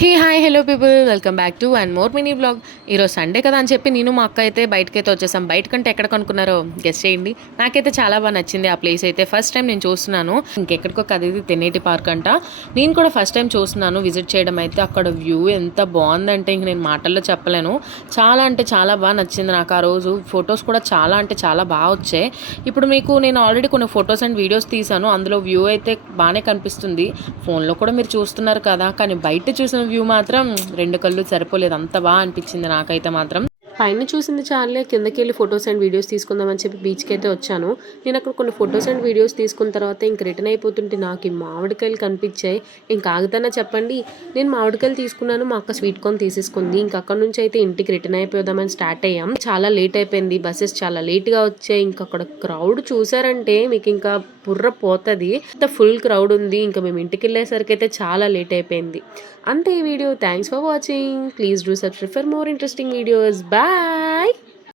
Hey hi hello people welcome back to one more mini blog. ఈరోజు Sunday కదా అని చెప్పి నేను మా అక్క అయితే బయటకైతే వచ్చేసాం. బయట కంటే ఎక్కడ కొనుక్కున్నారో గెస్ట్ చేయండి. నాకైతే చాలా బాగా నచ్చింది ఆ ప్లేస్ అయితే. ఫస్ట్ టైం నేను చూస్తున్నాను. ఇంకెక్కడికో అది తెన్నేటి పార్క్ అంట. నేను కూడా ఫస్ట్ టైం చూస్తున్నాను విజిట్ చేయడం అయితే. అక్కడ వ్యూ ఎంత బాగుందంటే ఇంక నేను మాటల్లో చెప్పలేను. చాలా అంటే చాలా బాగా నచ్చింది నాకు ఆ రోజు. ఫొటోస్ కూడా చాలా అంటే చాలా బాగా వచ్చాయి. ఇప్పుడు మీకు నేను ఆల్రెడీ కొన్ని ఫొటోస్ అండ్ వీడియోస్ తీసాను. అందులో వ్యూ అయితే బాగానే కనిపిస్తుంది. ఫోన్లో కూడా మీరు చూస్తున్నారు కదా, కానీ బయట చూసిన వ్యూ మాత్రం రెండు కళ్ళు సరిపోలేదు. అంత బాగా అనిపించింది నాకైతే మాత్రం. పైన చూసింది చాలే, కిందకి వెళ్ళి ఫొటోస్ అండ్ వీడియోస్ తీసుకుందామని చెప్పి బీచ్కి అయితే వచ్చాను. నేను అక్కడ కొన్ని ఫొటోస్ అండ్ వీడియోస్ తీసుకున్న తర్వాత ఇంక రిటర్న్ అయిపోతుంటే నాకు ఈ మామిడికాయలు కనిపించాయి. ఇంకా ఆగుతానా చెప్పండి. నేను మామిడికాయలు తీసుకున్నాను, మా అక్క స్వీట్ కార్న్ తీసేసుకుంది. ఇంకా అక్కడ నుంచి అయితే ఇంటికి రిటర్న్ అయిపోదామని స్టార్ట్ అయ్యాం. చాలా లేట్ అయిపోయింది, బస్సెస్ చాలా లేట్గా వచ్చాయి. ఇంకా అక్కడ క్రౌడ్ చూసారంటే మీకు ఇంకా బుర్ర పోతుంది. అంత ఫుల్ క్రౌడ్ ఉంది. ఇంకా మేము ఇంటికి వెళ్ళేసరికి అయితే చాలా లేట్ అయిపోయింది. అంతే ఈ video. Thanks for watching. Please do subscribe for more interesting videos. Bye.